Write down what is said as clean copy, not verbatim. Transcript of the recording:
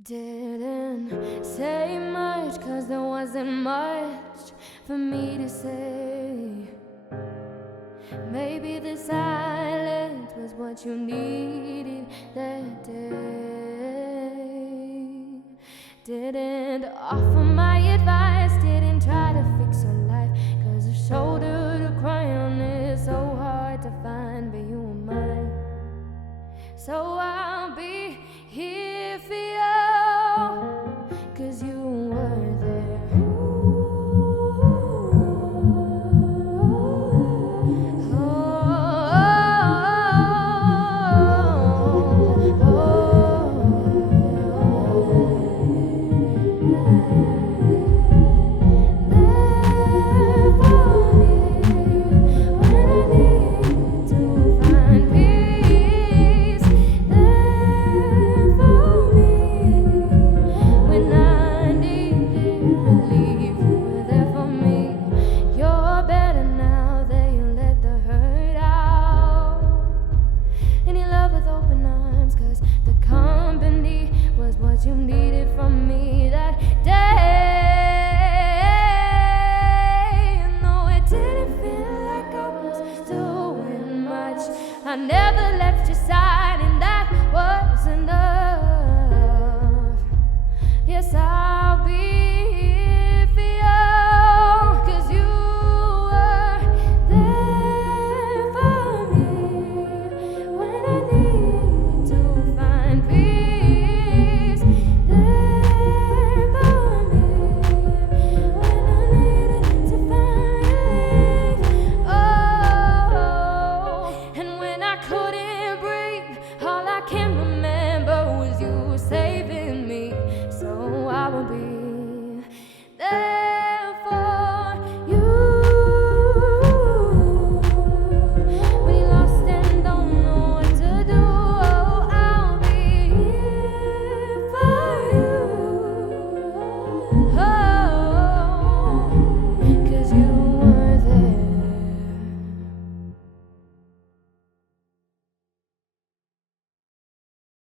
Didn't say much, 'cause there wasn't much for me to say. Maybe the silence was what you needed that day. Didn't offer my advice, didn't try to fix your life, 'cause a shoulder to cry on is so hard to find, but you were mine. So I'll be here for you, 'cause you were there. You need